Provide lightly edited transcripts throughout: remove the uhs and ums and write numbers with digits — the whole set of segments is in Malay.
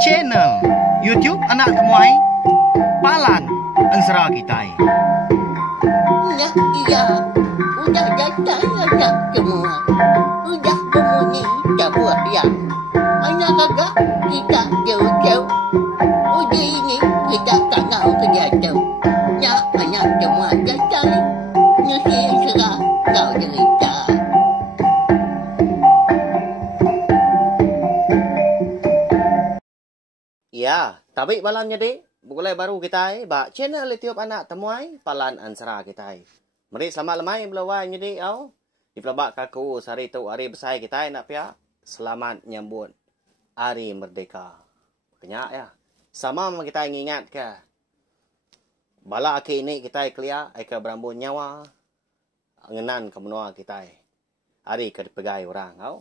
channel YouTube Anak Temuai Palan Ansara Kitai. Nah, iya, udah datang anak semua. Udah berbunyi sebuah yang anak kakak kita jauh-jauh. Uji ini kita tak tahu kejatuh. Ya, anak semua datang. Nusi serah kau cerita. Ya, tapi malamnya deh, bukulai baru kita ba channel YouTube Anak Temuai Palan Ansara kita. Mari selamat lemai belawai jadi au. Di pelabak kaku hari tu hari besar kita nak pia. Selamat nyambut Hari Merdeka. Kenyak ya. Sama kita ingat ke. Bala akhir ini kita kelia ke berambut nyawa. Ngenan ke menua kita. Hari ke pegai orang au.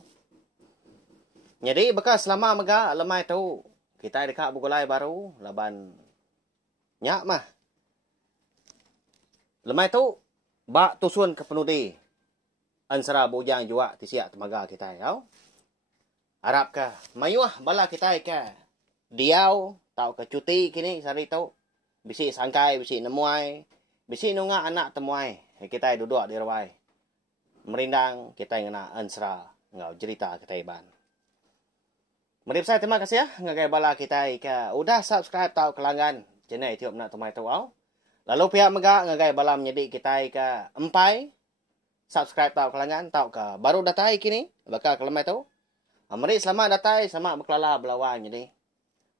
Jadi bekas selama mega lemai tu kita dekat bukulai baru laban nyak mah. Lemai tu bak tusun ke penudi. Ansara bujang jua tisiak temaga kita ya. Harap ke mayuah bala kita ke. Diau tau ke cuti kini sari tu. Bisi sangkai, bisi nemuai, bisi nunga anak temuai. Kita duduk di rawai. Merindang kita ngena ansara ngau cerita kita iban. Mari saya terima kasih ya ngagai bala kita ke udah subscribe tau kelanggan channel YouTube Anak Temuai tu au. Lalu pihak mega ngagai bala menjadi kita ke empai subscribe tau kelangan tau ke baru datai kini bakal kelemai tu. Mari selamat datai sama berkelala belawan jadi.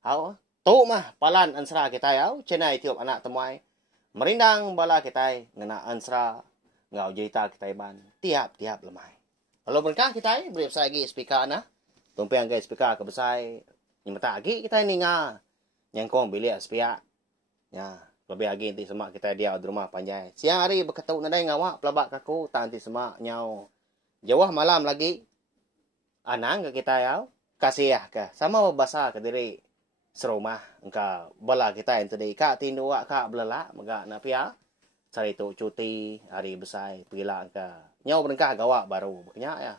Au tu mah Palan Ansara kita au channel YouTube Anak Temuai. Merindang bala kita ngena ansara ngau cerita kita ban tiap-tiap lemai. Lalu berkah kita beri saya lagi speaker na. Tumpang guys speaker ke besar. Ni mata lagi kita ni nga. Nyangkong bilik speaker. Ya. Lebih lagi nanti semak kita dia di rumah panjai. Siang hari berketau nadai ngawak pelabak kaku. Tak nanti semak nyau. Jawah malam lagi. Anang ke kita ya. Kasih ya ke. Sama bahasa ke diri. Serumah. Engkau bala kita yang tadi. Kak tindu wak kak belelak. Megak nak pia. Cari tu cuti. Hari besar. Pergilah ke. Nyau berengkah gawak baru. Banyak ya.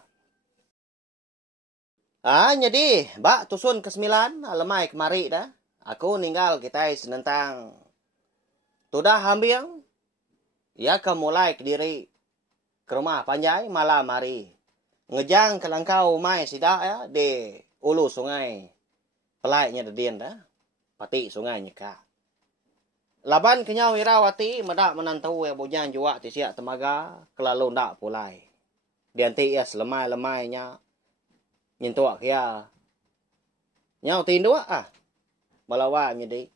Jadi. Bak tusun ke-9. Lemai kemari dah. Aku ninggal kita senentang. Sudah hampir, ya ke mulai ke diri ke rumah panjai malam hari. Ngejang ke langkau mai sidak ya di ulu sungai. Pelaiknya dedian dah. Pati sungai nyeka. Laban kenyau Irawati medak menantu ya bujang jua tisiak temaga kelalu ndak pulai. Dianti ya selemai-lemainya nyentuak ya. Nyau tindu ah. Balawa jadi.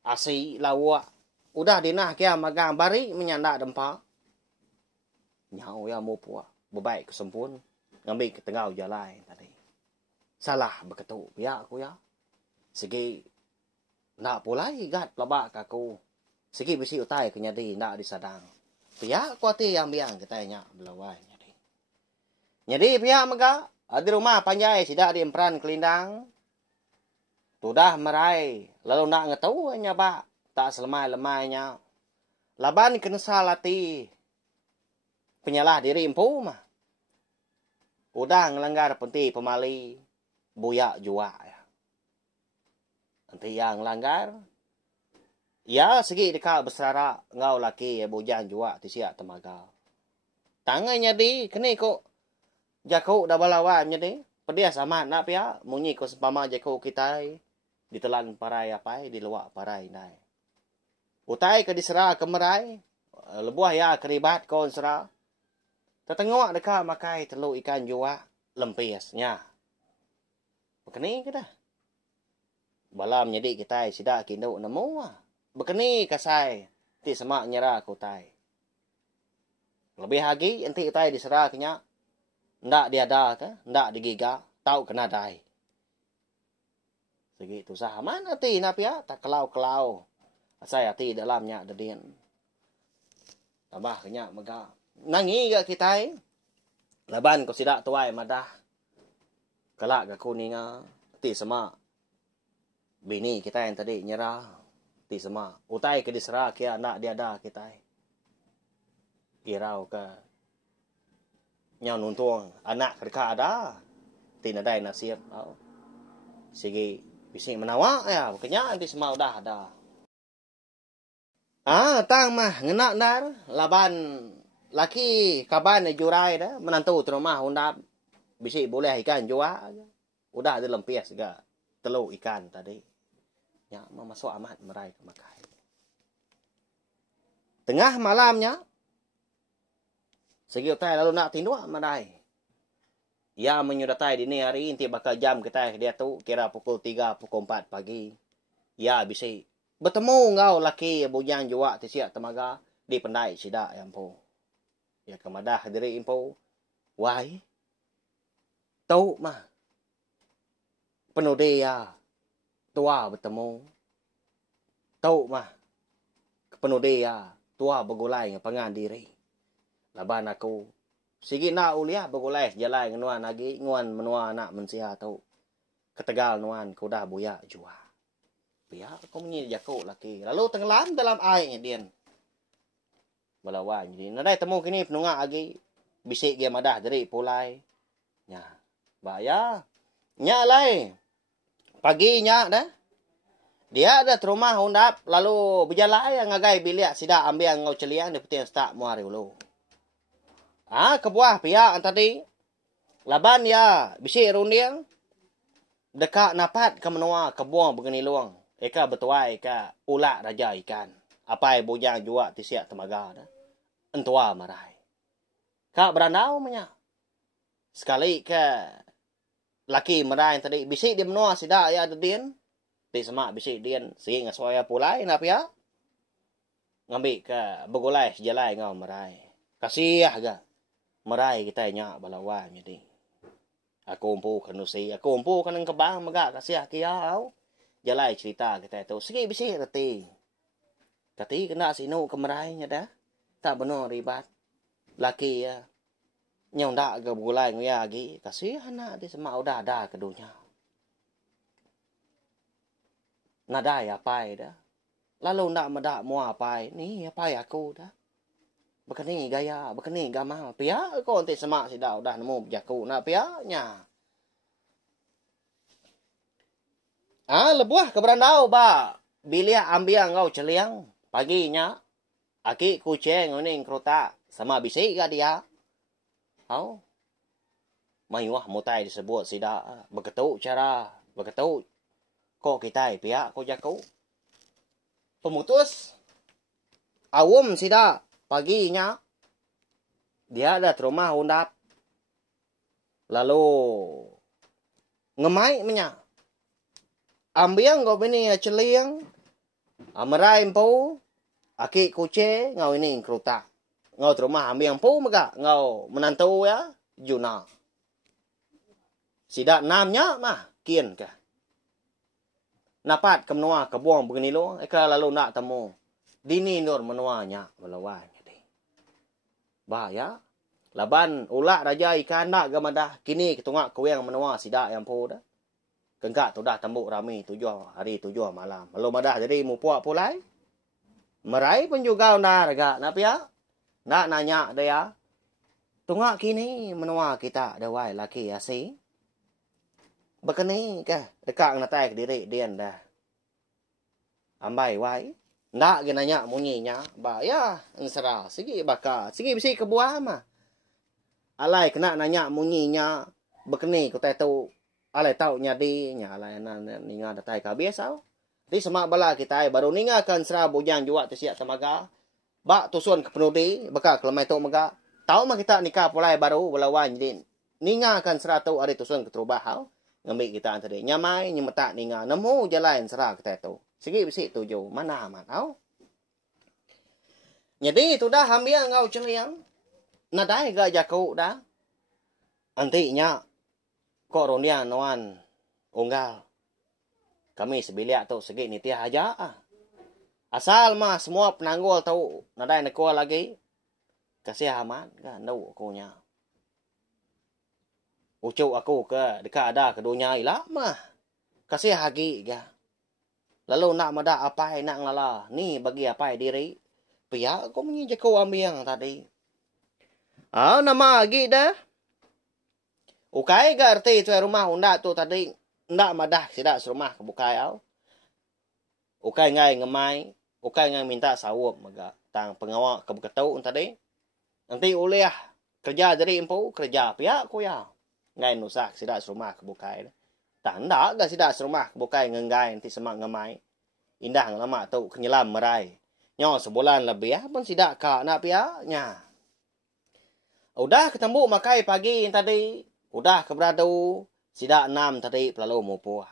Asi lawak. Udah dinah kia magang bari menyandak dempa. Nyau ya mupua. Bebaik kesempun. Ngambil ke tengah jalan tadi. Salah beketu. Biar aku ya. Segi. Nak pulai gat pelabak aku. Segi bisi utai kenyadi. Nak disadang. Biar aku hati yang biang katanya. Belawai jadi. Jadi biar mega. Di rumah panjai. Sidak di empran kelindang. Sudah merai. Lalu nak ngetahu nya ba tak selemai-lemainya. Laban kena salati. Penyalah diri empu mah. Udah ngelanggar penti pemali. Buyak jua ya. Nanti yang langgar. Ya segi dekat bersara. Ngau laki ya bujang jua tisiak temaga. Tangannya di. Kena kok. Jakuk dah balawan jadi. Pedia sama nak pia. Munyi ko sepama jakuk kita. Ditelan parai apa di luar parai nai. Utai ke disera kemerai. Lebuah ya keribat kon sera. Tetengok dekat makai telur ikan jua lempisnya. Bekeni ke dah. Balam jadi kita sidak kinduk nemu. Bekeni kasai. Ti semak nyerah ku tai. Lebih lagi enti tai disera kenya. Ndak diada ke, ndak digiga, tau kena dai. Segitu sah. Mana ti nap ya? Tak kelau-kelau. Saya ti dalamnya dedian. Tambah kenyak mega. Nangi gak kita Laban ko sidak tuai madah. Kelak gak kuninga. Ti sama. Bini kita yang tadi nyerah. Ti sama. Utai ke diserah kia nak diada kita. Irau ke. Nyaw nuntung. Anak kedeka ada. Ti nadai nasib. Sige, bising menawa ya, makanya nanti semua udah ada. Tang mah ngena dar laban laki kaban jurai dah menantu terumah undap bisi boleh ikan jua. Udah ada lempias juga telur ikan tadi. Ya, masuk amat merai ke makai. Tengah malamnya segi utai lalu nak tinduk merai. Ya menyudatai dini hari inti bakal jam kita dia tu kira pukul 3 pukul 4 pagi. Ya bisa bertemu ngau laki bujang jua tisiak temaga di pendai sida yang po. Ya kemadah diri info. Wai. Tau mah. Penuh dia tua bertemu. Tau mah. Penuh dia tua bergulai ngepangan diri. Laban aku sige na ulia bagulay jalay nganuan lagi nguan menua anak mensiha tau ketegal nuan kuda buya jua biya ko menyi jako laki lalu tenggelam dalam airnya dian balawan jadi nadai temu kini penunga agi bisik dia madah dari pulai nya baya nya lai paginya dah dia ada rumah undap lalu berjalan ngagai bilik sida ambil ngau celiang di petian stak muari ulu. Kebuah pihak tadi. Laban ya, bisi rundiang. Dekat napat ke menua kebuang begini luang. Eka betuai ke ulak raja ikan. Apai bujang jua tisiak temaga dah. Entua marai. Kak berandau menya. Sekali ke laki marai tadi. Bisi di menua sida ya ada dian. Di semak bisi dian. Sige ngasuaya pulai na pihak. Ngambil ke begulai sejalai ngau marai. Kasih agak. Merai kita nya balawan jadi. Aku umpu kanusi, aku umpu kanang kebang maga kasih kiau. Jalai cerita kita itu. Sige bisi reti. Kati kena sinu kemerainya dah. Tak benar ribat. Laki ya. Nyong dak ke bulai nguya lagi. Kasih anak di semak udah ada kedunya. Nadai apai dah. Lalu ndak medak mua apai. Ni apai aku dah. Bekeni gaya, bekeni gama. Pia ko nanti semak sida udah nemu jaku na pia nya. Lebuah ke berandau ba. Bilia ambil ngau celiang paginya. Aki kucing ini kerota sama bisi ga dia. Hau. Mayuah mutai disebut sida beketu cara beketu. Ko kita pia ko jaku. Pemutus. Awum sida. Paginya, dia ada rumah undap. Lalu, ngemai menya. Ambiang kau ini celiang. Amarai empu. Aki kuce, ngau ini kerutak. Ngau rumah ambiang empu maka. Ngau menantu ya, Juna. Sidak namnya mah, kian ke. Napat ke menua, kebuang begini lo. Eka lalu nak temu. Dini nur menuanya, melawanya. Bahaya. Laban ulak raja ikan nak gemadah. Kini ketungak kuyang menua sidak yang po dah. Kengkak tu dah tembuk rami 7 hari 7 malam. Lalu madah jadi mupuak pulai. Merai pun juga undar agak. Nak ya? Nak nanya dia. Tungak kini menua kita dawai laki asi. Bekeni ke dekat natai diri dian dah. Ambai wai. Ndak ginanya munyinya, ba ya, ensera, sige baka, sige bisi kebuah mah. Alai kena nanya munyinya, bekeni ko tu, alai tau nyadi, nya alai ninga datai ka biasa. Di semak bala kita baru ninga kan sera bujang jua tisiak temaga. Ba tusun ke penudi, baka kelemai tu maga. Tau mah kita nikah pulai baru belawan jadi ninga kan sera tu ari tusun ke terubah hau. Ngambil kita tadi nyamai nyemeta ninga nemu jalan sera kita tu. Sige bisi 7 mana amat tau. Jadi itu dah ambil ngau celiang. Nadai ga jaku dah. Antinya kok rondian nuan unggal. Kami sebiliak tu segi nitia aja. Asal mah semua penanggul tahu nadai neko lagi. Kasih amat kan nau aku nya. Ucuk aku ke dekat ada kedunya ilah mah. Kasih hagi ga. Lalu nak mada apa nak ngala. Ni bagi apa diri. Pihak aku menyi jaku ambil tadi. Nama lagi dah. Ukai ga arti tu rumah unda tu tadi. ndak madah sida serumah kebukai au. Ukai ngai ngemai, ukai ngai minta sawup maga tang pengawal kebukatau tadi. Nanti uliah kerja dari empu kerja pihak ku ya. Ngai nusak sida serumah kebukai. Tak ndak ga sida serumah kebukai ngengai nanti semak ngemai. Indah lama tu kenyelam merai. Nyo sebulan lebih pun sida ka nak pihaknya. Udah ketemu makai pagi tadi. Udah keberadu. Sida 6 tadi pelalu mupuh.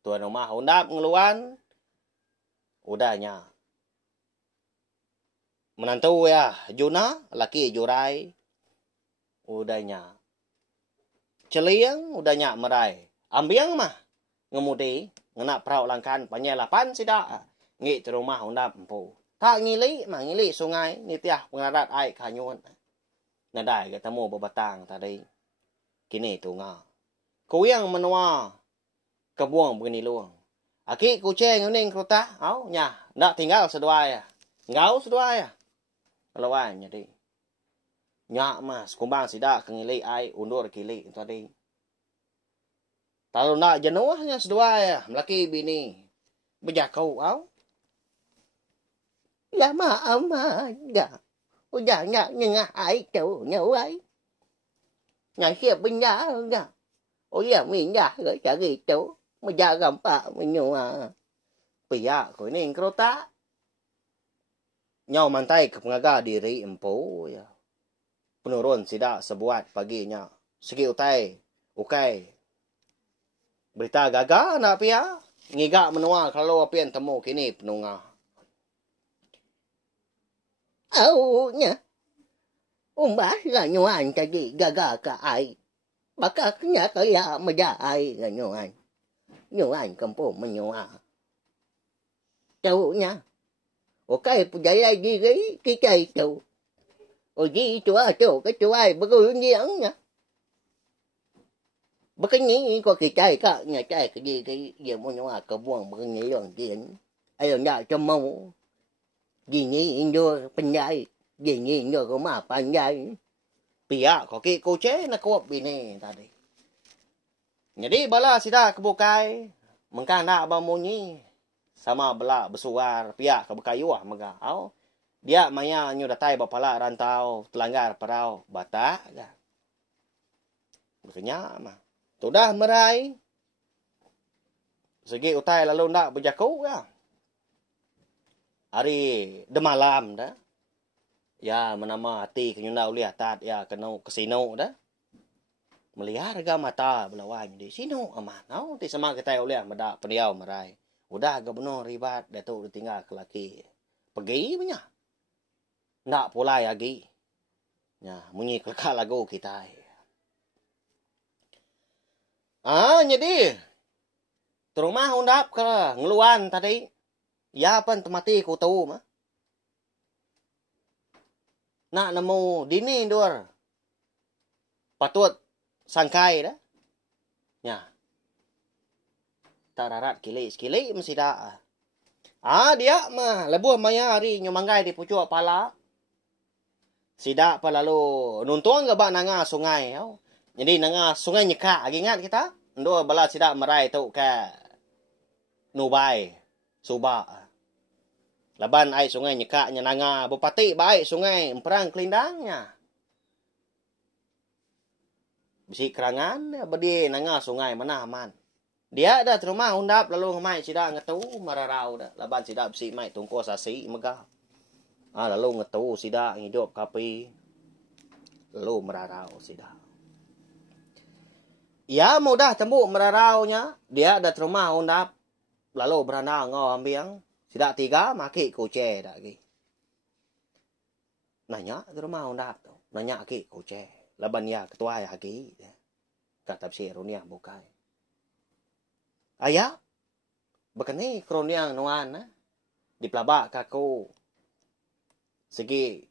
Tuan rumah undap ngeluan. Udahnya. Menantu ya Juna. Laki Jurai. Udahnya. Celiang. Udahnya merai. Ambiang mah. Ngemudi. Ngenak perau langkan. Panyelapan sida. Ngi tu rumah undap empu. Tak ngili. Mah ngili sungai. Nitiah pengarat air kanyuan. Nadai ketemu bebatang tadi. Kini tu nga. Kuyang menua. Kebuang begini luang. Aki kucing nguning kereta. Au nya. Nak tinggal sedua ya. Ngau sedua ya. Kalau jadi. Nyak mas. Kumbang sida kengili air. Undur kili tadi. Kalau nak jenuhnya sedua ya. Melaki bini. Berjakau au. Ya maaf mà. Dạ. Dạ dạ nhưng ai chịu nhau ấy. Nhà kia bên nhà hơn nha. Ôi dạ mình nhà gửi trả gì chú. Mà gia gầm bà mình nhiều à. Pihak ko ini kereta. Nyaw mantai kepengaga diri empu ya. Penurun sida sebuat paginya. Segi utai. Ukai. Berita gaga nak pihak. Ngiga menua kalau apian temu kini penunga. Âu nha. Bác là nhiều anh cái gì gà cả ai. Bác cả nhà cái nhà mà gia ai là nhiều anh. Nhiều anh cầm bố mà nhiều à. Chú nha. Ủa cái giấy ai gì cái cây chú. Ủa gì chú cái chú ai bác ơi gì ấn nha. Bác cái nghĩ có cái cây cả nhà cây cái gì mà nhiều à có buồn bác nghĩ rồi gì anh. Ai là nhà cho mông. Gì nghĩ vô bên nhai. Gì nghĩ vô có mà bên nhai. Pihak ko ki kuce na kuap bini tadi. Jadi bala sida kebukai. Mengkang nak bamunyi. Sama bela besuar pihak kebukayuah mega. Au. Dia maya nyu datai bapala rantau. Telanggar parau. Batak. Berkenya mah. Sudah merai. Segi utai lalu nak berjaku ya. Hari demalam dah. Ya menama hati kenyuna uliah tat ya kena kesino dah. Melihat harga mata belawan di sino aman. Au ti sama kita uliah meda pendiau merai. Udah agak benar ribat datuk ditinggal ke laki. Pergi punya. Nak pulai lagi. Ya munyi kelakar lagu kita. Jadi terumah undap ke ngeluan tadi. Ya pan temati ku tahu mah. Nak nemu dini dur. Patut sangkai dah. Ya. Tararat kili mesti dah. Dia mah lebuh maya hari nyumanggai di pucuk pala. Sida pa lalu nuntuang ke ba nanga sungai. Jadi nanga sungai nyeka lagi ingat kita. Ndo bala sida merai tu ke Nubai, Subak. Laban ai sungai nyeka nya nanga bupati baik sungai emperang kelindangnya. Bisi kerangan bedi nanga sungai mana aman. Dia dah terumah undap lalu ngemai sida ngetu mararau dah. Laban sida bisi mai tungko sasi megah. Lalu ngetu sida hidup kapi. Lalu mararau sida. Ya mudah tembuk mararaunya. Dia dah terumah undap lalu beranda ngau ambiang. Sida 3 maki kuce dah lagi. Nanya ke rumah undap tu. Nanya ki kuce. Laban ya ketua ya lagi. Kata si Runia bukai. Ayah. Bekani kroniang nuan. Di pelabak kaku. Segi.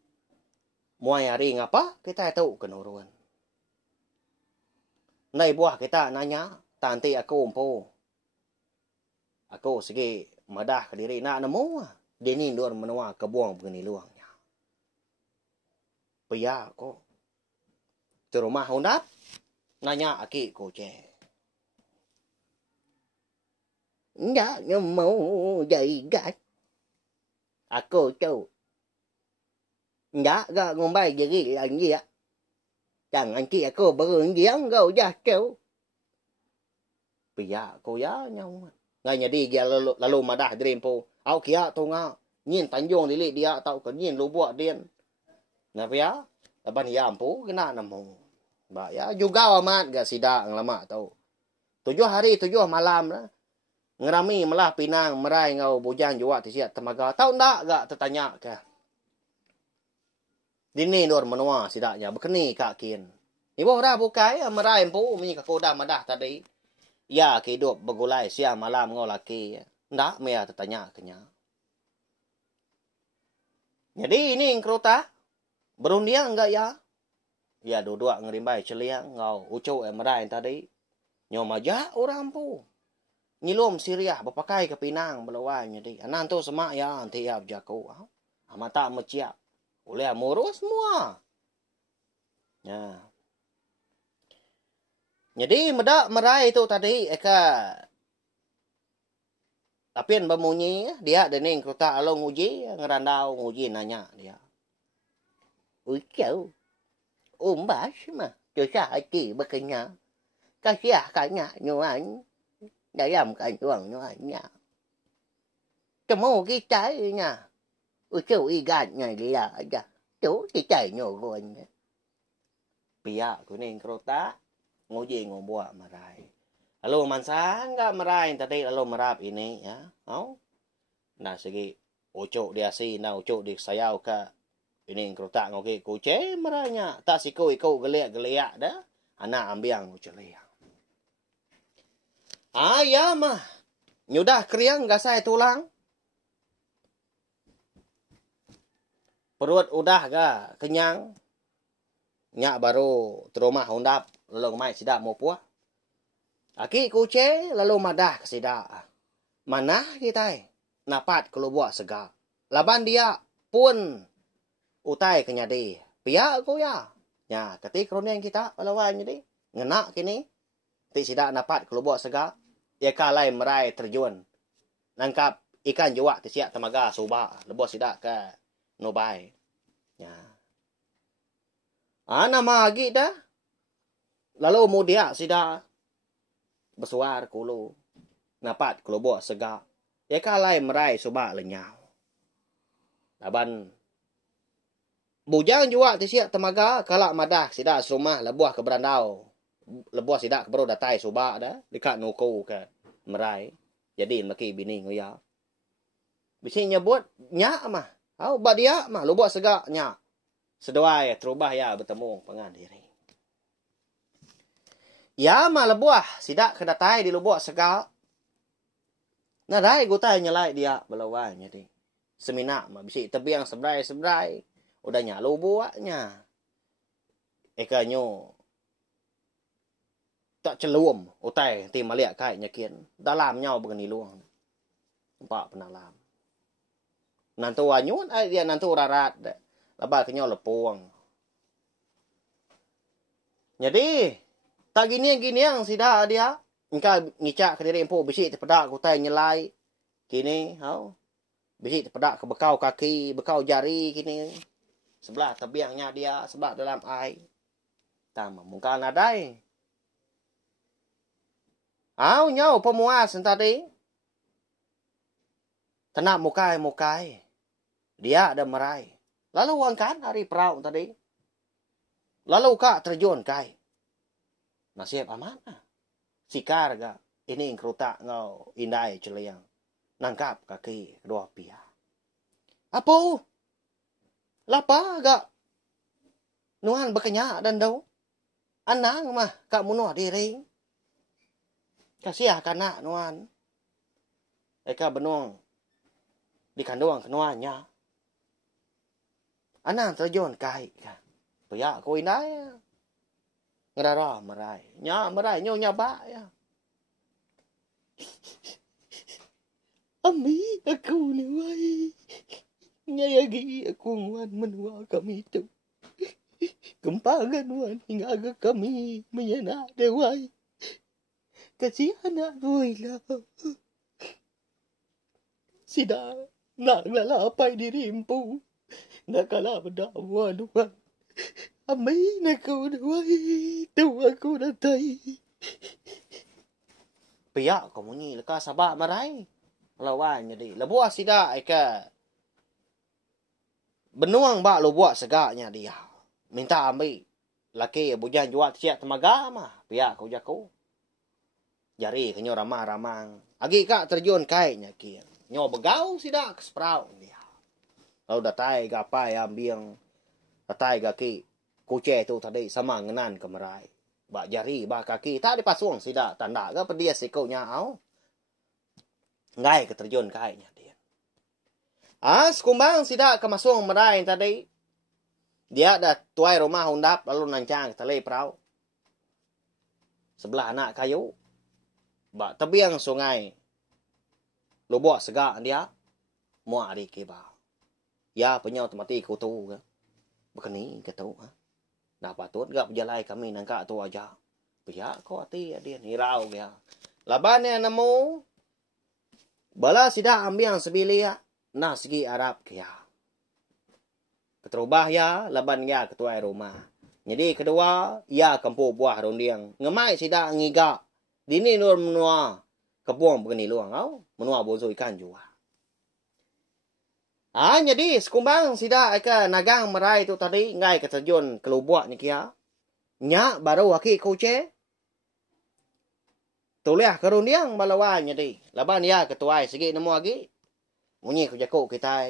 Muai hari ngapa. Kita tahu kenuruan. Nai buah kita nanya. Tanti aku umpu. Aku segi. Madah ke diri nak nemu. Dini luar menua kebuang begini luangnya. Pia ko. Di rumah undap. Nanya aki kuce. Nggak mau jadi gas. Aku tahu. Nggak ngombai jadi lagi ya. Jangan nanti aku berundian kau jatuh. Pia ko ya nhau. Ngay nhà đi kia lalu madah drempo. Au kia to nga. Nyin tanjong dili dia tau ko nyin lu buat dien. Na pia. Laban ya ampu kena namo. Ba ya juga amat ga sida lama tau. 7 hari 7 malam lah. Ngerami melah pinang merai ngau bujang jua ti sia temaga. Tau ndak ga tertanya ke. Dini nur menua sidaknya bekeni kakin. Ibu dah bukai merai empu menyi ka kodah madah tadi. Ya hidup bergulai siang malam ngau laki. Ndak mea tertanya kenya. Jadi ini kereta berundian enggak ya? Ya dua-dua ngerimbai celiang ngau ucu merai tadi. Nyom aja orang pu. Nyilom Syria berpakai ke Pinang belawai jadi. Anan tu semak ya anti ya jaku. Amata meciak. Oleh murus semua. Ya. Jadi medak merai itu tadi eka tapian bemunyi dia dening kota along uji ngerandau uji nanya dia. Ucau. Umbas mah. Dosa hati berkenya. Kasih kanya nyuan. Dalam kanyuan nyuannya. Temu kita nya. Ucau igatnya dia aja. Tu kita nyuruhnya. Pihak kuning kota. Nguji ngobuat merai. Lalu mansan enggak merai tadi lalu merap ini ya. Mau? Nah segi ucuk dia si na ucuk di sayau ka ini kerutak ngoki kuce meranya. Tak siku ikau geliak-geliak dah. Anak ambiang uceliang. Ya mah. Nyudah kriang gasai tulang. Perut udah ga kenyang. Nyak baru terumah undap. Lalu mai sidak mau puah. Aki kuce lalu madah ke sidak. Mana kita napat kalau buat segak. Laban dia pun utai kenyadi. Pia aku ya. Ya ketik kronian kita lawan jadi. Ngenak kini. Ti sidak napat kalau buat segak. Ya kalai merai terjun. Nangkap ikan jua ti siak temaga suba. Lebuat sidak ke nobai. Ya. Nama agi dah. Lalu mudia sida bersuar kulu. Napat kulu buat segak. Ya kalai merai subak lenyau. Laban. Bujang juga tisiak temaga. Kalak madah sida serumah lebuah ke berandau. Lebuah sida ke baru datai subak dah. Dekat nuku ke merai. Jadi maki bini ngoya. Bisi nyebut nyak mah. Bak dia mah lu buat segak nyak. Seduai terubah ya bertemu pengandiri. Ya mah lebuah sidak kedatai di lubuak segal. Nah dai gutai nyelai dia belawai jadi. Seminak mah bisi tebiang sebrai-sebrai. Udahnya lubuaknya. Eka nyo tak celum utai ti maliak kai nyakin. Dalam nhau begini luang. Nampak pernah lam. Nantu anyun dia nantu rarat. Labal kenyo lepuang. Jadi tak gini yang sida dia. Engkau ngicak ke diri empu bisi terpedak kutai nyelai. Kini, bisi terpedak ke bekau kaki, bekau jari kini. Sebelah tebiangnya dia, sebelah dalam air. Tama mungkal nadai. Nyau pemuas tadi. Tenak mukai. Dia ada merai. Lalu wangkan hari perahu tadi. Lalu kak terjun kai. Nasib amanah. Sikar ga. Ini kerutak ngau indai celiang. Nangkap kaki kedua pihak. Apa? Lapa ga? Nuan berkenyak dan dau. Anang mah kak munuh diri. Kasih kanak nuan. Eka benuang. Di kanduang kenuannya. Anang terjun kai. Pihak ko indai. Ngerara merai. Merai nyonya ba ya. Ami aku ni wai. Nyayagi aku nguan menua kami itu. Kempangan wan hingga agak kami menyenak dewai. Kasih anak gue lah. Sida nak lalapai dirimu. Nak kalah berdawa luar. Amai nak kau duai. Tu aku datai. Piak kau munyi leka sabak marai. Lawan jadi. Lebuah sida ika. Benuang bak lo buat segaknya dia. Minta ambil. Laki bujan jual siap temaga mah. Piak kau jaku. Jari kenyo ramah-ramang. Agi kak terjun kaitnya kia. Nyo begau sida ke seprau dia. Lalu datai gapai ambil. Datai gaki. Kuce tu tadi sama ngenan kemerai. Bak jari, bak kaki. Tak dipasung sida tanda ke pedia sikonya au. Ngai ke terjun kaitnya dia. Sekumbang sida ke masung merai tadi. Dia dah tuai rumah hundap lalu nancang ke tali perau. Sebelah anak kayu. Bak tebiang sungai. Lubuk segak dia. Muak di keba. Ya penyau temati kutu ke. Bekeni ketu ha. Dah patut gak berjalai kami nangka tu aja. Pihak kau hati dia nirau dia. Labannya nemu. Bala sida ambil sebilia. Nah segi Arab kia. Keterubah ya. Laban ya ketuai rumah. Jadi kedua. Ya kempu buah rondiang. Ngemai sida ngigak. Dini nur menua. Kebuang begini luang kau. Menua bozo ikan jua. Jadi sekumbang sida ika nagang merai tu tadi. Ngai keterjun kelubuak ni kia. Nyak baru waki kuce. Tuliah kerundiang balawan jadi. Laban ya ketuai segi nemu lagi. Munyi kujakuk kita.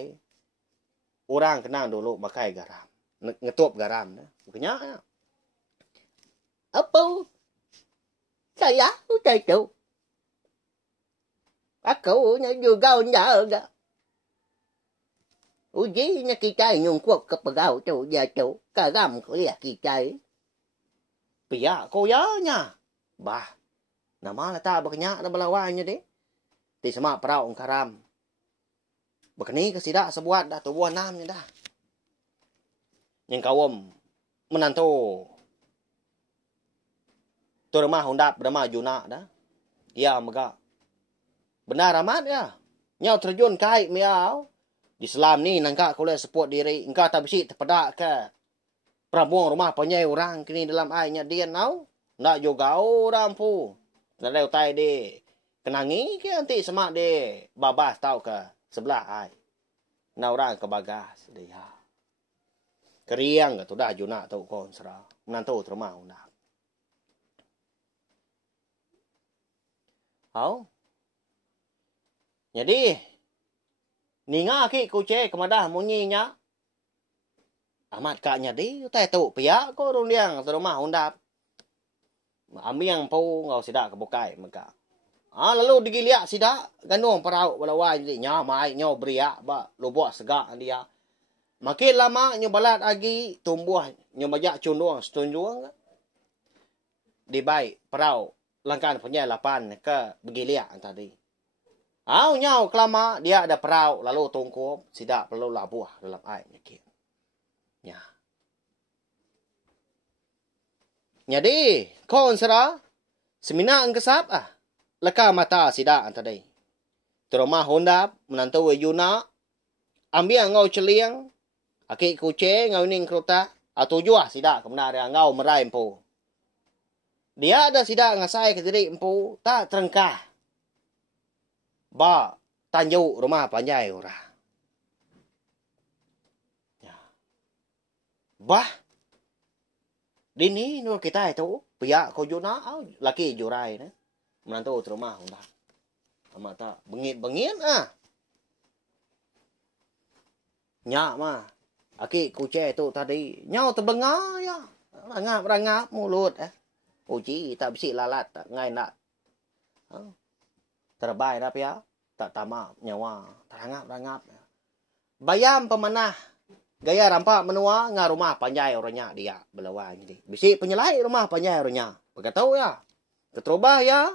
Orang kenang dulu makai garam. Ngetup garam. Kenyak. Apa? Saya udah tahu. Aku juga enggak. Ujinya kita nyungkup ke pegau tu dia tu. Karam kuliah kita. Piak kau ya nya. Bah. Nama lata berkenyak na balawannya deh. Di semak perau karam. Bekeni ke sidak sebuat dah tubuh namnya dah. Yang kawam menantu. Tu rumah hundap bernama Juna dah. Ya mega. Benar amat ya. Nyau terjun kait miau. Di Islam ni nangka kau boleh support diri. Engkau tak besi terpedak ke. Prabuang rumah penyai orang kini dalam airnya dia nau. Nak juga orang pu. Nak lewat tai dia. Kenangi ke nanti semak dia. Babas tau ke. Sebelah air. Nak orang ke bagas. Dia. Keriang ke tu dah Juna tau kon serah. Menantu terumah undang. Hau. Jadi. Ninga ki kuce kemadah munyinya. Amat kaknya di. Tai tu piak ko rundiang terumah undap. Ambiang pau ngau sidak kebukai mega. Lalu digiliak sidak. Ganung perau balawai jadi. Nyamai nyaw beriak. Lubuk segak dia. Makin lama nyaw balat lagi. Tumbuh nyaw bajak cunduang. Setunjuang. Di baik perau. Langkan punya lapan ke begiliak tadi. Nyaw kelama dia ada perau. Lalu tungkup. Sidak perlu labuah dalam air. Ya. Jadi, kon sera semina ang kesap leka mata sida tadi. Terumah Honda menantu Yuna ambil ngau celiang aki kuce ngau ning kereta atau jua sida kebenar ngau merai empu. Dia ada sida ngasai ke diri empu tak terengkah. Ba tanjuk rumah panjai ora. Ya. Bah Dini nur kita itu pihak kau Juna laki jurai ne. Menantu terumah Honda. Amat tak bengit-bengit Nyak mah. Aki kuce tu tadi. Nyau terbengar ya. Rangap-rangap mulut Uji tak bisi lalat tak ngai nak. Terbaik dah ya. Tak tamak nyawa. Terangap-rangap. Bayam pemanah. Gaya rampak menua ngah rumah panjai orangnya dia belawan jadi. Bisi penyelai rumah panjai orangnya. Berkatau ya. Keterubah ya.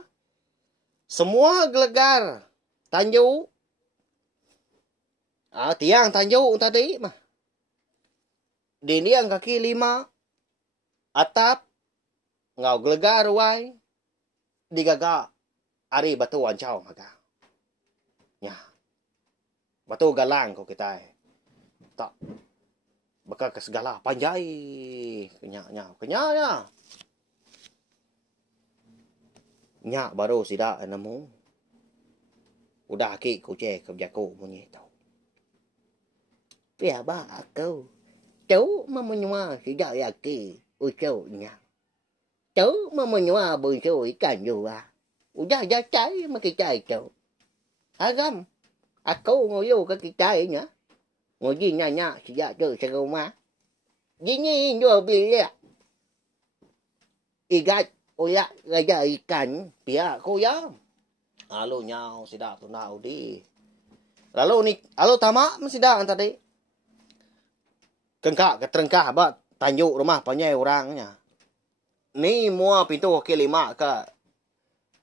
Semua gelegar tanju. Tiang tanju tadi mah. Dinding kaki 5. Atap. Ngau gelegar ruai. Digagak. Ari batu wancau maka. Ya. Batu galang ko kita. Tak. Baka ke segala panjai. Kenyaknya. Kenyaknya. Nyak baru sida namu. Udah ki ko che ke jako bunyi tau. Ya ba aku. Cháu mà nhua thì đợi à kì. Ôi cháu nha. Cháu mà nhua bùi rồi cả dù à. Udah ya trái mà cái trái cháu. Agam. Aku ngồi vô cái trái nhá. Ngồi gì nha thì dạ chơi sẽ không má. Gì nhỉ vô bị lẹ. Igat. Ôi ya gaya ikan. Pia ko ya. Alo nyau sida tu nau di. Lalu ni, alo tama masida tadi. Kengkak ketrengkah ba tanjuk rumah panjai orangnya. Ni mua pintu kaki 5 ke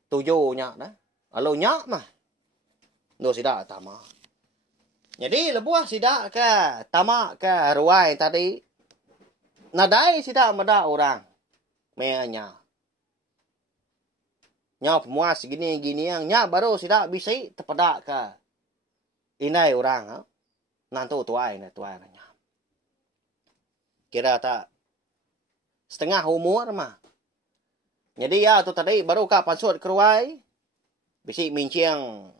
7-nya dah. Alo nyak mah. No sida tama. Jadi lebuah sida ke tama ke ruai tadi. Nadai sida mada orang. Menya. Nya pemuas gini yang nya baru sida bisa tepadak ke. Inai orang ha. Nantu tuai nya. Kira tak setengah umur mah. Jadi ya tu tadi baru ka pansut keruai. Bisi minciang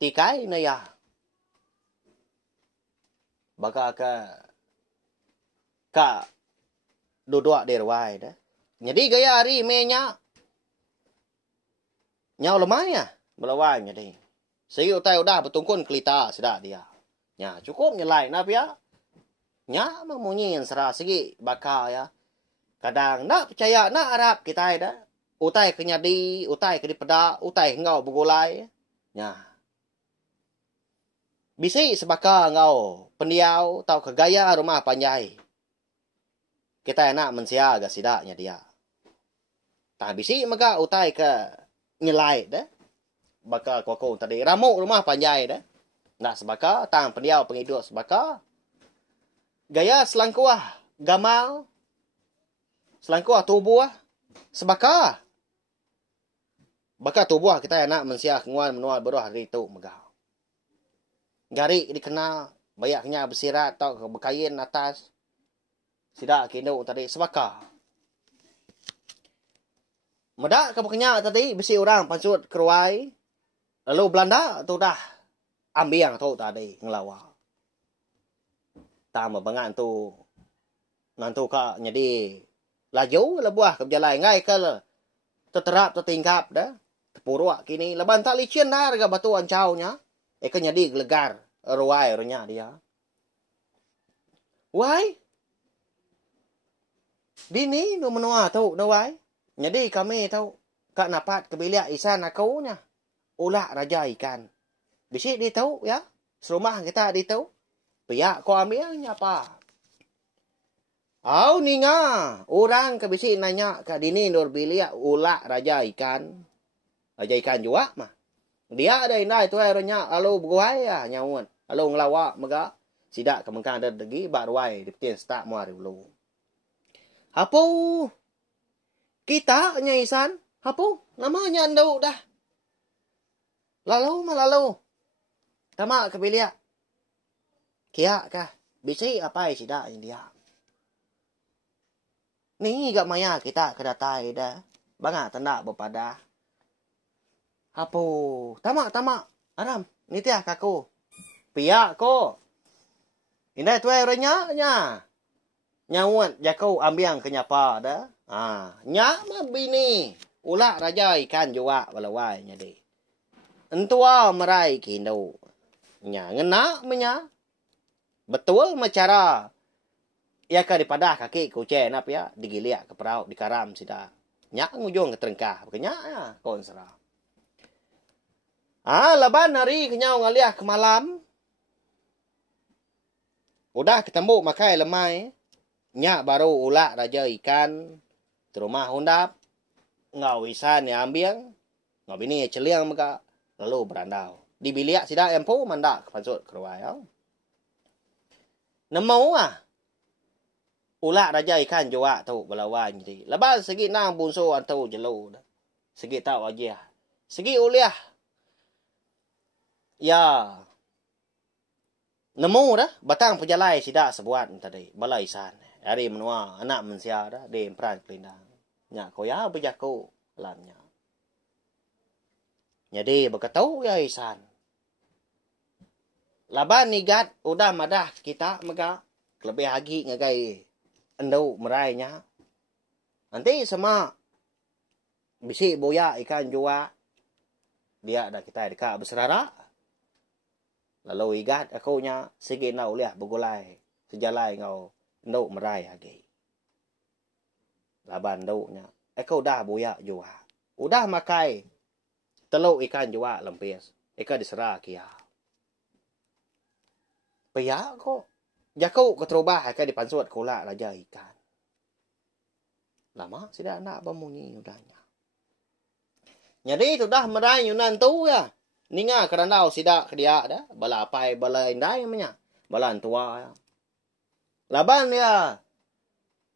tikai na ya. Baka ka duduk di ruai dah. Jadi gaya hari menya. Nyau lemah ya. Belawai jadi. Saya udah betungkun kelita sedak dia. Ya cukup nyelai nap ya. Nya memunyin serah segi bakal ya. Kadang nak percaya nak harap kita dah. Utai ke nyadi, utai ke dipeda, utai ngau bergulai. Nya. Bisi sebaka ngau pendiau tau ke gaya rumah panjai. Kita nak mensiaga sidaknya dia. Tak bisi maka utai ke nyelai dah. Baka kuako tadi ramuk rumah panjai dah. Nak sebaka tang pendiau penghidup sebaka. Gaya selangkuah gamal. Selangkuah tubuh sebaka. Baka tubuh kita nak mensiah nguan menual beruah hari tu megau. Gari dikenal bayaknya bersirat tau ke berkain atas. Sidak kino tadi sebaka. Medak ke bekenya tadi besi orang pansut keruai. Lalu Belanda tu dah ambiang tu tadi ngelawa. Tama bangan tu nantu ka jadi laju lebuah ke berjalan ngai ke terterap tertingkap dah terpuruk kini leban tak licin dah harga batu ancaunya ke jadi gelegar ruai ronya dia wai dini no menua tu no wai jadi kami tahu kak napat kebiliak isan akunya ulah raja ikan bisik dia tahu ya serumah kita dia tahu pihak kau ambilnya apa? Au ninga, orang kebisi nanya ke dini nur bilia ulak raja ikan juga mah. Dia ada inai tu airnya, alo buai ya nyawun, alo ngelawak mega sidak kemengkang ada degi baruai di petin stak muari ulu. Hapu kita nyaisan, hapu namanya andau dah. Lalu tamak kebilia. Kia kah? Bisi apa sida India? Ni gak maya kita kedatai dah. Banga tanda bepada. Hapu. Tamak. Aram. Ni tiah kaku. Pia ko. Indah tuai orangnya nya. Nyawat jakau ambiang kenyapa dah. Nya mah bini. Ulak raja ikan juga balawai nya di. Entua merai kindo. Nya ngena menya. Betul cara ya ka dipadah kaki kucing nap ya digiliak ke perahu dikaram sida nya ngujung ke terengkah bekenya ya konsra laban hari kenyau ngaliah ke malam udah ketemu makai lemai nya baru ulak raja ikan terumah hundap ngau isan ya ambiang ngau bini celiang maka lalu berandau dibiliak sida empu mandak pansut keruayau Nemo Ulak raja ikan juga tahu belawan jadi. Lepas segi nang bunso antau jelo. Segi tahu aja. Segi uliah. Ya. Nemu dah batang pejalai sida sebuat tadi balai isan. Hari menua anak mensia dah de peran kelindang. Nya ko ya berjaku lamnya. Jadi berkatau ya isan. Laban nigat udah madah kita mega lebih lagi ngagai endau merainya. Nanti sama bisi boya ikan jua dia ada kita dekat berserara. Lalu igat aku nya sige nau liah begulai sejalai ngau endau merai lagi. Laban endau nya aku dah boya jua. Udah makai teluk ikan jua lempis. Ikan diserah kia. Paya kok. Jakau keterubah ikan dipansuat kula raja ikan. Lama sudah nak bemunyi udahnya. Jadi sudah merai yunan tu ya. Ninga kerandau sidak dia dah. Bala apai bala indai namanya. Bala tua ya. Laban ya.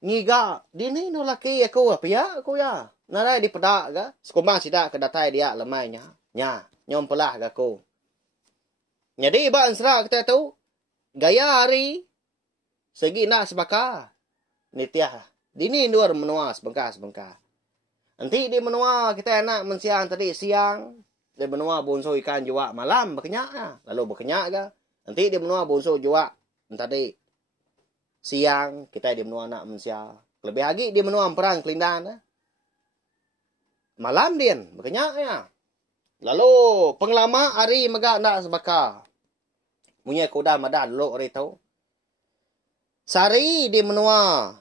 Ngiga. Dini no laki aku apa ya aku ya. Narai di pedak ga. Sekumbang sidak kedatai dia lemainya. Nya. Nyom pelah ga aku. Jadi iba ansra kita tu. Gaya hari. Segi nak sebaka. Nitiah. Dini luar menua sebengkah. Nanti di menua kita enak mensiang tadi siang. Di menua bonso ikan jua malam berkenyak. Lalu berkenyak ga. Nanti di menua bonso jua tadi siang kita di menua nak mensiang. Lebih lagi di menua perang kelindang. Malam dia berkenyak ya. Lalu penglama hari mega nak sebaka. Punya kuda madah dulu hari tu. Sari di menua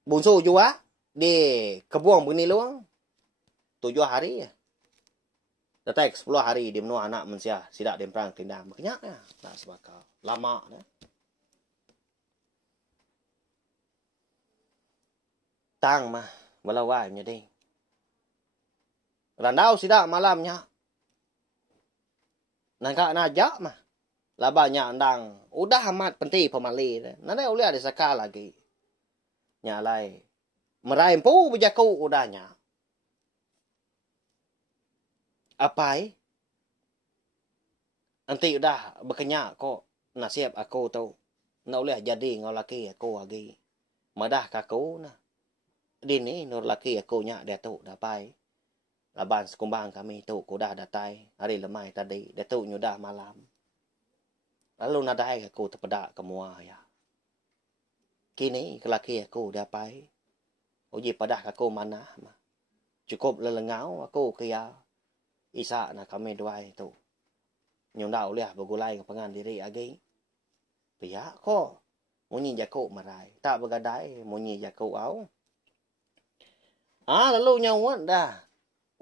bonso jua di kebuang begini luang 7 hari ya. Datai 10 hari di menua anak mensia sidak di perang kelindang makanya ya tak sebakal lama ya. Tang mah balawai nya ding. Randau sidak malamnya. Nangka najak mah. Labanya andang udah amat penting pemali nanti oleh ada saka lagi. Nyalai. Meraimpu berjaku udahnya. Apai? Nanti udah berkenyak kok. Nasib aku tu. Nak boleh jadi ngau laki aku lagi. Madah kaku nah. Dini nur laki aku nyak dia tu dapai. Laban sekumbang kami tu kuda datai. Hari lemai tadi. Dia tu nyudah malam. Lalu nadai aku terpedak ke mua ya. Kini kelaki aku dapai. Uji padah aku mana. Cukup lelengau aku kaya. Isa na kami dua itu. Nyundau liah bergulai ke pengan diri lagi. Pia ko. Munyi jaku marai. Tak bergadai munyi jaku au. Lalu nyawat dah.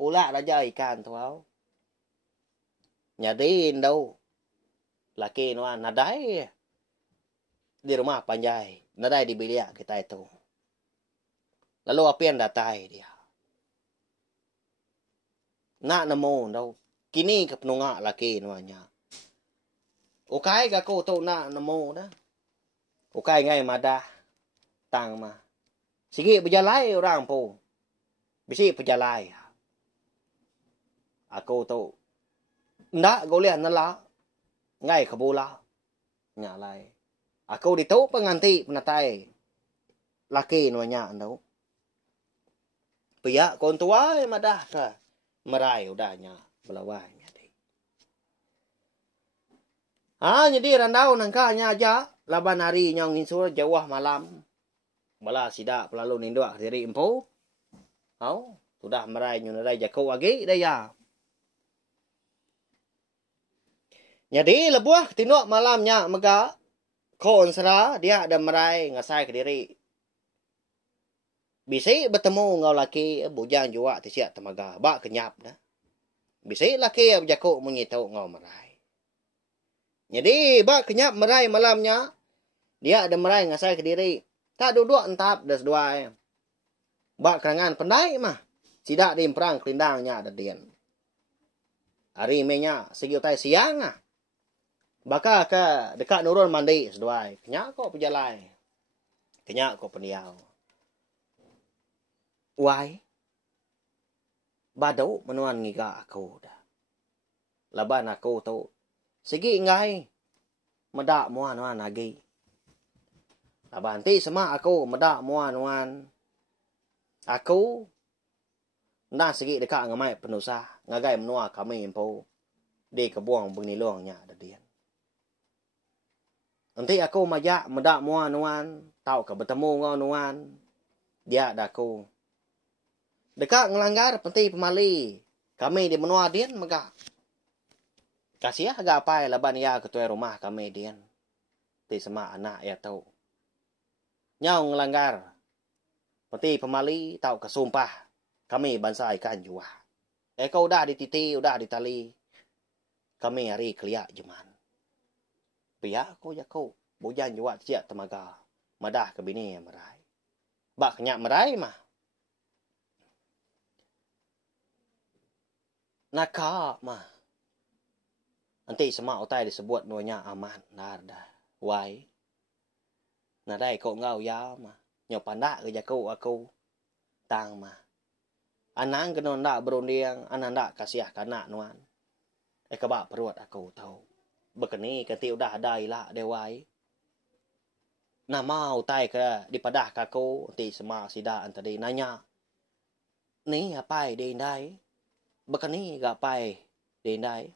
Ulak raja ikan tu au. Nyadin dau. Laki nuan nadai. Di rumah panjai. Nadai di bilik kita itu. Lalu apian datai dia. Nak nemu dau. Kini ke penungak laki nuannya. Ukai ka ko tu nak nemu dah. Ukai ngai madah. Tang mah. Sige berjalai orang po. Bisi berjalai. Aku tu. Ndak goleh nala. Ngai kabula. Nyalai. Aku ditau penganti penatai. Laki nuanya andau. Pihak kontua madah ka. Merai udahnya. Belawanya. Jadi randau nangkanya aja. Laban hari nyong insur jauh malam. Bala sidak pelalu ninduak diri empu. Sudah merai nyunarai jaku lagi daya. Jadi lebuah tinuk malamnya mega kon sera dia ada merai ngasai ke diri. Bisi bertemu ngau laki bujang jua tisiak temaga bak kenyap dah. Bisi laki berjaku menyitau ngau merai. Jadi bak kenyap merai malamnya dia ada merai ngasai ke diri. Tak duduk entap das dua. Bak kerangan pendai mah. Sidak di perang kelindangnya ada dian. Hari menya segi utai siang ah. Baka ke dekat nurun mandi seduai. Kenyak kok pejalai. Kenyak kok pendiau. Wai. Badau menuan ngiga aku dah. Laban aku tu Segi ngai medak muan wan lagi. Banti sama aku medak muan wan. Aku na segi dekat ngamai penusa ngagai menua kami impo di kebuang bengiluangnya ada dia. Nanti aku majak medak muan wan tau ke bertemu ngon wan dia daku. Dekat ngelanggar penti pemali kami di menua dia megak. Kasih agak apa laban ya ketua rumah kami dia. Ti sama anak ya tahu. Nyau ngelanggar peti pemali tau kesumpah kami bangsa ikan jua. Kau udah dititi, udah ditali. Kami hari keliak jeman. Pihak aku ya kau. Bujan jua siap temaga. Madah ke bini yang merai. Bak kenyak merai mah. Nakak mah. Nanti semak utai disebut nuanya aman. Nada. Wai. Nadai kau ngau ya mah. Nyo pandak ke jaku aku. Tang mah. Anang kena ndak berunding. Anang ndak kasih kanak nuan. Kebak perut aku tahu. Bekeni kati udah ada ilah dewai. Nah mau utai ke dipadah kaku. Nanti semak sida antadi nanya. Ni apa di indai? Bekeni gak pai di indai.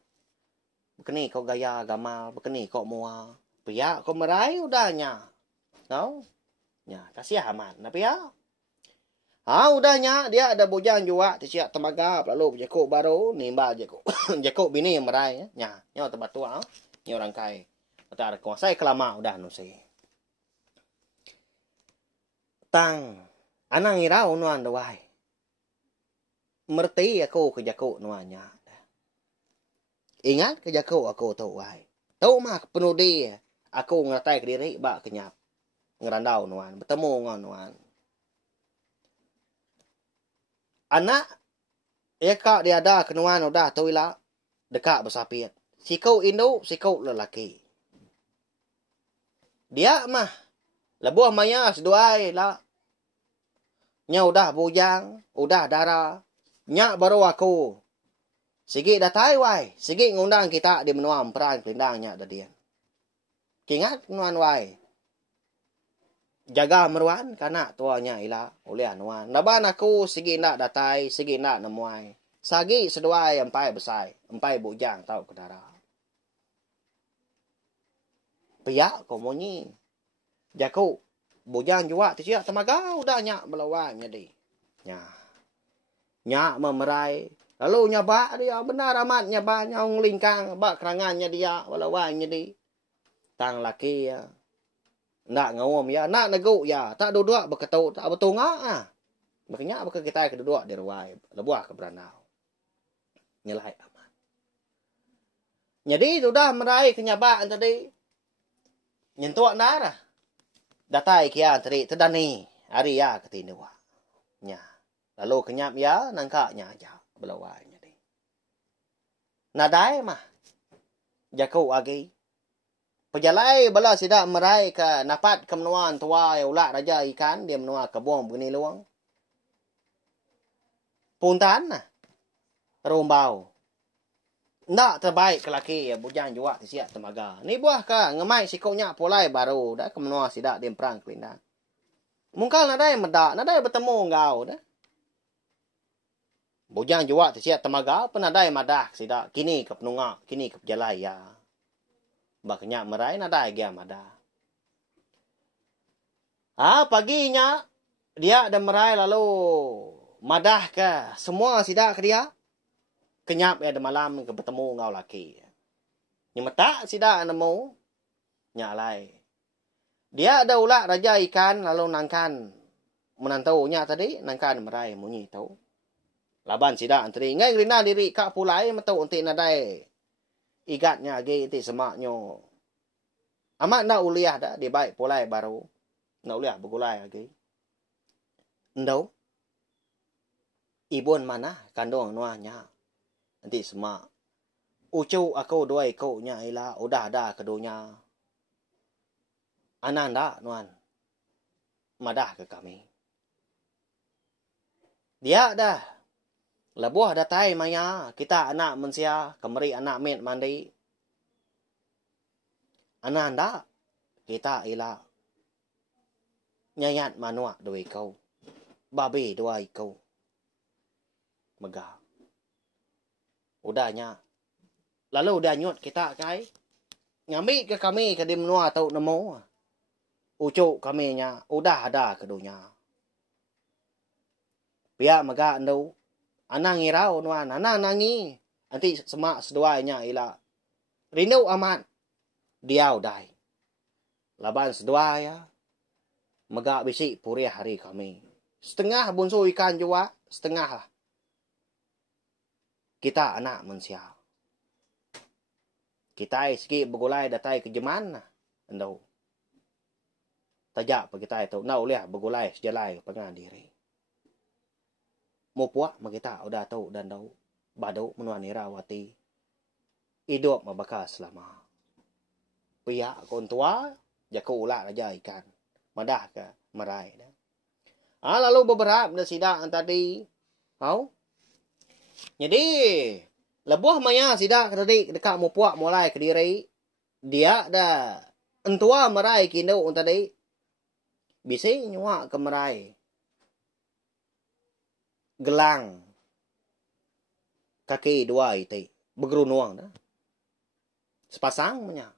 Bekeni kau gaya gamal. Bekeni kau mua. Pihak kau merai udahnya. Tahu? Ya, kasih aman. Tapi ya. Udahnya dia ada bujang juga. Siap temaga. Lalu jakuk baru. Nimba jakuk. Jakuk bini yang merai. Ya. Nyawa tempat tua. Nyawa orang kai. Kata ada kuasai kelama. Udah nusi. Tang. Anang irau nuan dawai. Merti aku ke jakuk nuannya. Ingat ke jakuk aku tahu wai. Tahu mah penuh dia. Aku ngeratai ke diri. Bak kenyap. Ngerandau nuan. Bertemu ngon nuan. Anak. Ya kak dia ada kenuan udah tahu lah. Dekat bersapit. Sikau induk. Sikau lelaki. Dia mah. Lebuh maya seduai lah. Nya udah bujang. Udah darah. Nya baru aku. Sigi datai wai. Sigi ngundang kita di menuam peran kelindangnya ada dia. Kingat nuan wai. Jaga meruan kanak tuanya ila oleh anuan. Naban aku sigi nak datai, sigi nak nemuai. Sagi seduai empai besai, empai bujang tau ke darah. Piak komunyi. Jaku bujang juga tiap temaga udah nyak melawan jadi. Nyak memerai. Lalu nyabak dia benar amat nyabak nyong lingkang bak kerangannya dia melawan jadi. Tang laki ya. Nak ngawam ya, nak neguk ya. Tak duduk berketut, tak betul ngak. Makanya apa kita keduduk di ruai. Lebuah ke beranau. Nyelai aman. Jadi sudah meraih kenyabaan tadi. Nyentuak darah. Datai kia tadi tedani. Hari ya ketindawa. Nya. Lalu kenyap ya, nangkaknya aja. Belawai jadi. Nadai mah. Jaku agi. Pejalai bala sidak merai ke napat ke menuan tua yang ulak raja ikan. Dia menua ke buang begini luang. Puntan nah. Rumbau. Ndak terbaik ke laki ya bujang juga siap temaga. Ni buah ka ngemai sikonya polai baru dah ke menua sidak dia perang kelindang. Mungkal nadai medak, nadai bertemu engkau dah. Bujang juga siap temaga penadai madah sidak kini ke penunga, kini ke pejalai ya. Baknya merai nadai dia madah. Paginya dia ada merai lalu madah ke semua sidak ke dia. Kenyap ya ada malam ke bertemu ngau laki. Ni mata sidak nemu nyalai. Dia ada ulak raja ikan lalu nangkan menantaunya tadi nangkan merai munyi tahu. Laban sidak tadi ngai rina diri kak pulai matau unti nadai. Igatnya lagi ti semaknyo. Amat nak uliah dah di baik pulai baru. Nak uliah begulai lagi. Ndau. Ibun mana kandung nuanya. Nanti semak. Ucu aku dua ikutnya ialah udah ada keduanya. Ananda nuan. Madah ke kami. Dia dah. Lebuah datai maya. Kita anak mensia. Kemeri anak mit mandi. Ananda kita ila nyayat manua doi kau. Babi doi kau. Megah. Udahnya. Lalu udah nyut kita kai. Ngambil ke kami ke di menua tau nemu. Ucuk kami nya udah ada kedunya. Pihak megah endo. Anang ngirau nuan. Anang nangi. Nanti semak seduanya ila. Rindu amat. Dia udai. Laban seduaya. Megah bisik puriah hari kami. Setengah bunsu ikan juga. Setengah lah. Kita anak manusia. Kita sikit bergulai datai ke jeman. Endo. Tajak pa kita itu. Nau lihat bergulai sejalai pengan diri. Mau puak kita udah tahu dan tahu. Badau menuani rawati. Hidup mabaka selama. Pihak kon tua. Jaka ulak aja ikan. Madah ke merai. Lalu beberapa na sidak tadi. Mau? Jadi. Lebuh maya sidak tadi. Dekat mau puak mulai ke diri. Dia dah. Entua merai kino tadi. Bisa nyuak ke merai. Gelang. Kaki dua itu. Bergerunuang dah. Sepasang punya.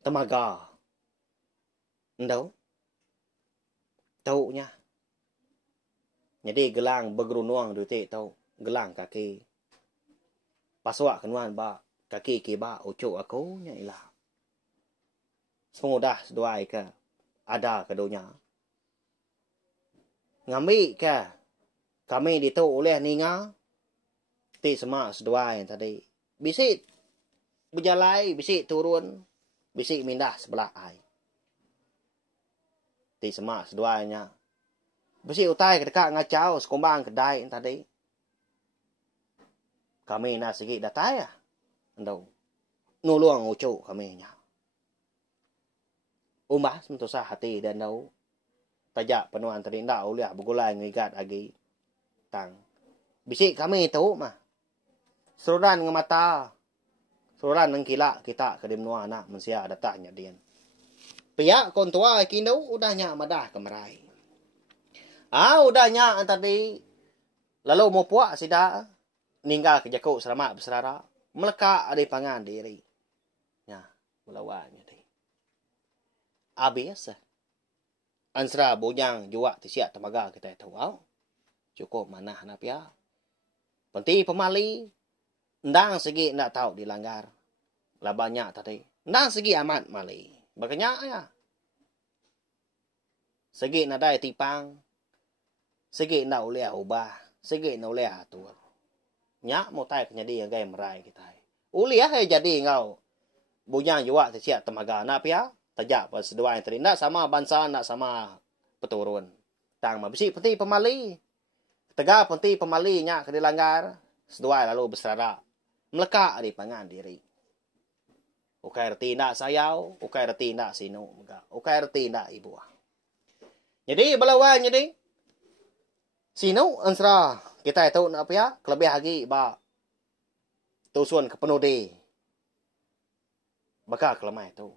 Temaga. Endau. Taunya. Jadi gelang bergerunuang duit tahu. Gelang kaki. Paswak kenuan ba. Kaki kiba ucuk aku nya ilah. Semudah seduai ke. Ada kedunya. Ngambil ke. Kami ditahu oleh ninga. Ti semak seduai tadi. Bisik. Berjalai. Bisik turun. Bisik mindah sebelah ai. Ti semak seduanya. Bisik utai kedekat ngacau. Sekumbang kedai tadi. Kami nak sikit datai ya. Endau. Nuluang ucuk kami nya. Umbah sementosah hati dan dau. Tajak penuan terindah uliah bergulai ngigat lagi. Tang. Bisik kami tahu mah. Serudan ngemata. Serudan nengkilak kita ke di menua anak manusia datanya dia. Pihak kontua kino udahnya madah kemerai. Udahnya tadi. Lalu mau puak sida. Ninggal ke jakuk selamat berserara. Melekat ada pangan diri. Ya, melawannya deh. Habis. Ansra bujang juga tisiak temaga kita tahu. Cukup mana nak ya. Penti pemali. Ndang segi nak tahu dilanggar. Lah banyak tadi. Ndang segi amat mali. Makanya ya. Segi nak dai tipang. Segi nak uleh ubah. Segi nak uleh atur. Nyak mau tay kenyadi yang gaya merai kita. Uliah jadi ngau. Bujang juga tisiak temaga nak ya. Tajak pas dua yang tadi. Nak sama bangsa, nak sama peturun. Tang mah bisi penti pemali. Tegak penti pemali nya ke dilanggar. Sedua lalu bersara. Melekat di pangan diri. Ukai reti nak sayau, ukai reti nak sinu. Ukai reti nak ibu. Jadi belawan jadi. Sinu ansra. Kita tahu nak apa ya? Kelebih lagi ba. Tusuan ke penudi. Baka kelemah itu.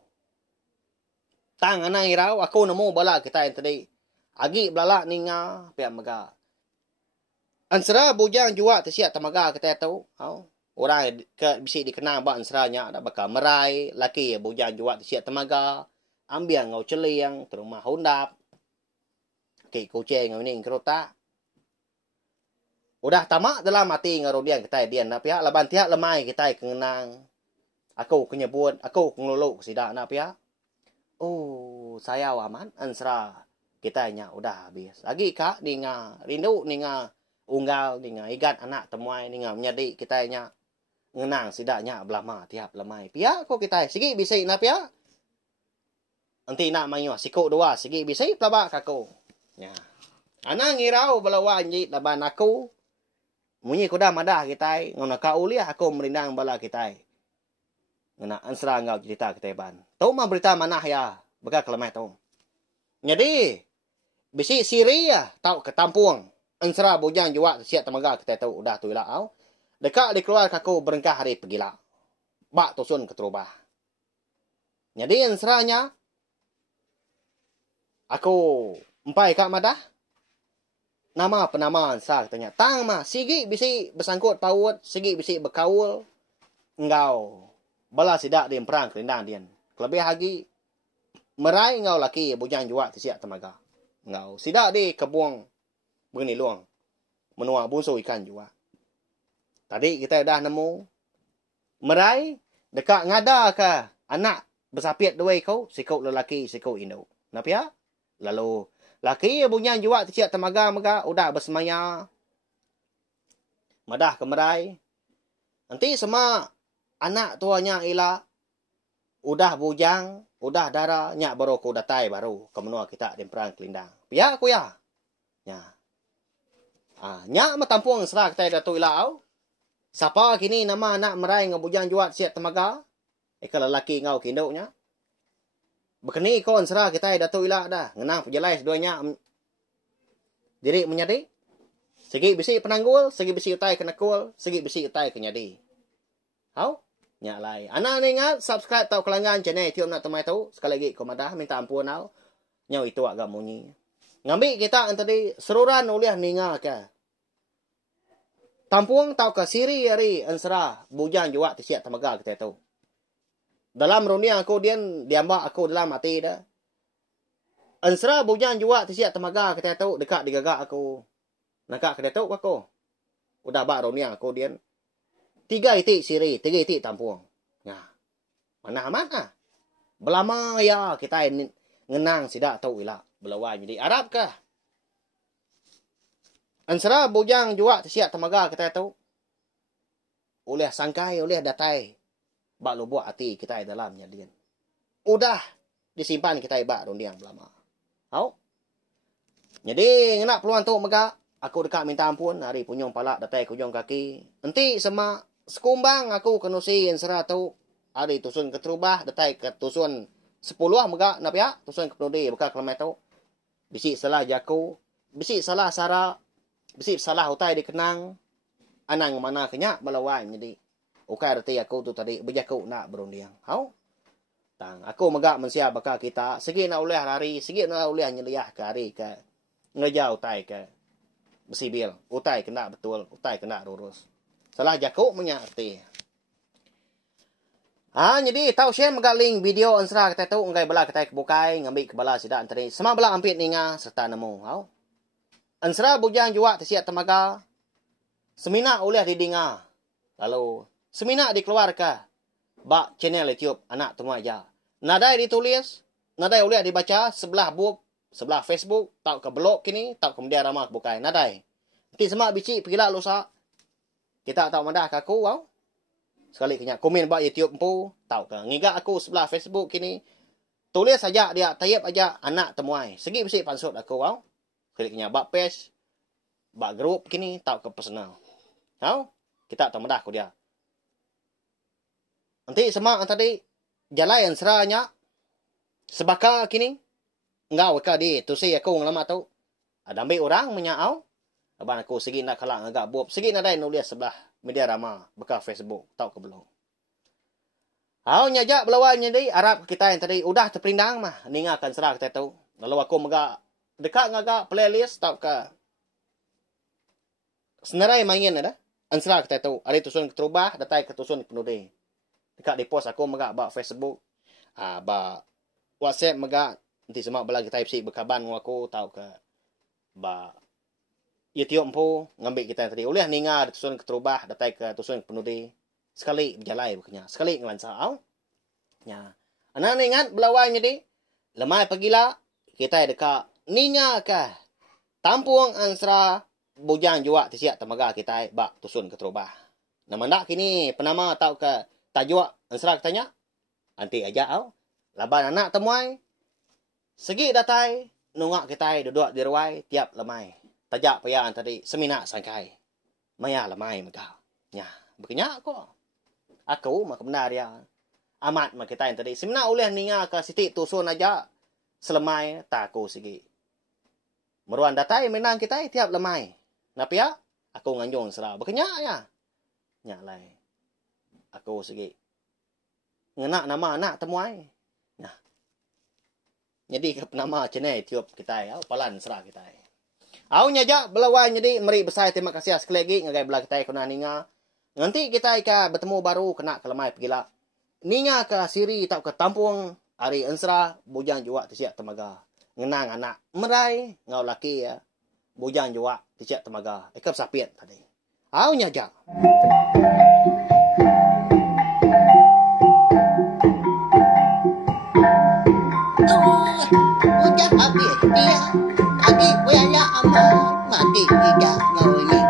Tang anang irau aku nemu bala kita yang tadi. Agi belala ninga pihak mega. Ansra bujang juga tesiak temaga kita tahu. Orang ke bisi dikenal ba ansranya ada bakal merai, laki ya bujang juga tesiak temaga. Ambil ngau celiang terumah hundap. Ki kucing ngau ning kerota. Udah tamak dalam mati ngarudian kita dia na pihak laban tiak lemai kita kenang. Aku kenyebut, aku ngeluluk sidak na pihak. Oh, saya waman ansra kita nya udah habis. Lagi kak ninga rindu ninga unggal ninga igat anak temuai ninga menjadi kita nya ngenang sidaknya belama tiap lemai. Pia kok kita sigi bisa na pia. Nanti nak mayu sikok dua sigi bisa pelabak aku. Ya. Anang ngirau balawa anjit laban aku. Munyi kuda madah kita ngona ka uliah aku merindang bala kita. Ngena ansra ngau cerita kita ban. Tahu mah berita mana ya? Bega kelemah tahu. Jadi bisi Syria tahu ketampung. Ansra bujang juga siap temaga kita tahu udah tu ilah au. Dekat dikeluar kaku berengkah hari pergilah. Bak tusun keterubah. Jadi seranya aku empai kak madah nama penamaan sah katanya. Tang mah sigi bisi bersangkut paut, sigi bisi berkaul. Engkau bala sidak di perang kelindang dian. Kelebih lagi merai engkau laki bujang jua tisiak temaga. Engkau sidak di kebuang begini luang. Menua busu ikan juga. Tadi kita dah nemu merai dekat ngada ke anak bersapiat dua kau, sikau lelaki, sikau induk. Napa ya? Lalu laki bunyan juga ticiak temaga mega udah bersemaya. Madah ke merai. Nanti semua anak tuanya ila udah bujang, udah darah, nyak baru ku datai baru ke menua kita di perang kelindang. Ya aku ya. Ya. Nyak matampung serah kita datu ila au. Siapa kini nama anak merai ngabujang juat siat temaga? Kalau lelaki ngau kinduknya. Bekeni kon serah kita datu ila dah. Ngenang pejalai seduanya diri menyadi. Segi bisi penanggul, segi bisi utai kena kul, segi bisi utai kenyadi. Hau? Nyak lai. Anak ni ingat subscribe tau kelangan channel tiup nak temai tau. Sekali lagi komadah minta ampun au. Nyau itu agak munyi. Ngambil kita tadi seruran uliah ninga ke. Tampuang tau ke siri hari ansara bujang juga tisiak temaga kita tahu. Dalam runia aku diambak aku dalam hati dah. Ansara bujang juga tisiak temaga kita tahu dekat digagak aku. Nakak kita tahu aku. Udah bak runia aku 3 itik siri, 3 itik tampuang. Nah. Mana? Belama ya kita ngenang sidak tahu ila belawan jadi Arab kah? Ansara bujang juga tisiak temaga kita tahu. Oleh sangkai, oleh datai. Bak lu buat hati kita dalamnya dia. Udah disimpan kita bak rundiang belama. Tahu? Jadi ngenak peluang tu mega aku dekat minta ampun hari punyong palak datai kujong kaki. Nanti sama sekumbang aku kenusi ansara tu hari tusun keterubah datai ke tusun 10 mega napa ya? Tusun ke penudi bekal kelamai tu. Bisi salah jaku, bisi salah sara, bisi salah utai dikenang. Anang mana kenyak melawan jadi. Ukai reti aku tu tadi berjaku nak berundiang. Hau? Tang aku megak mensia bakal kita segi nak uleh lari, segi nak uleh nyeliah ke hari ke ngejau utai ke besibil. Utai kena betul, utai kena lurus. Salah jaku menyarti. Jadi tahu share megak link video ansara kita tu ngai bala kita kebukai ngambil ke bala sidak antari. Semua bala ampit ninga serta nemu. Hau? Ansara bujang juga tisiak temaga. Semina oleh didinga. Lalu semina dikeluarkan. Bak channel YouTube anak temu aja. Nadai ditulis, nadai oleh dibaca sebelah book, sebelah Facebook, tau ke blog kini, tau ke media ramah bukai. Nadai. Nanti semua bicik pergilah lusa. Kita tahu mandah ke aku, wow. Sekali kenyak komen bak YouTube empu, tau ke ngigak aku sebelah Facebook kini. Tulis saja dia tayap aja anak temuai. Segi bisi pansut aku, wow. Sekali kenyak bak page, bak grup kini, tau ke personal. Tahu? Kita tahu mandah aku dia. Nanti semua tadi jalan seranya sebaka kini engau ka di tu si aku ngelama tu ada ambil orang menyau aban aku segi nak kalang agak buat segi nak dai nulis sebelah media ramah bekas Facebook tahu ke belum. Hau nyajak belawannya di Arab kita yang tadi udah terpindang mah ningakan serah kita tahu. Lalu aku megak dekat ngagak playlist tahu ke senarai main ada ansra kita tahu ada tusun keterubah datai ketusun penudi. Dekat di post aku megak bak Facebook. Bak WhatsApp megak nanti semua bala kita isi berkaban dengan aku tahu ke bak YouTube empu ngambil kita tadi. Oleh ninga tusun keterubah datai ke tusun penudi. Sekali berjalan bukannya. Sekali ngelansau. Ya. Anak ingat belawai jadi lemai pagila kita dekat ninga ke tampung ansra bujang juga tisiak temaga kita bak tusun keterubah. Nama ndak kini penama tahu ke tajuk ansra katanya nanti aja au laban anak temuai segi datai nungak kita duduk di ruai tiap lemai tajak payah tadi semina sangkai maya lemai mega nya bekenya kok aku mak benar ya amat mak kita tadi semina oleh ninga ke siti tusun aja selemai taku segi meruan datai menang kita tiap lemai napa ya aku nganjung sera bekenya ya nya lai aku segi ngenak nama anak temuai Jadi ke penama cenai tiup kita ya, palan serah kita. Au nyaja belawan jadi meri besar terima kasih sekali lagi ngagai belah kita kena ninga. Nanti kita ika bertemu baru kena kelemai pegila. Ninga ke siri tak ke tampung hari ensra bujang jua tisiak temaga. Ngenang anak merai ngau laki ya. Bujang jua tisiak temaga. Ikap sapiat tadi. Au nyaja. Ujak habis dia. Lagi wala amat mati tidak ngawin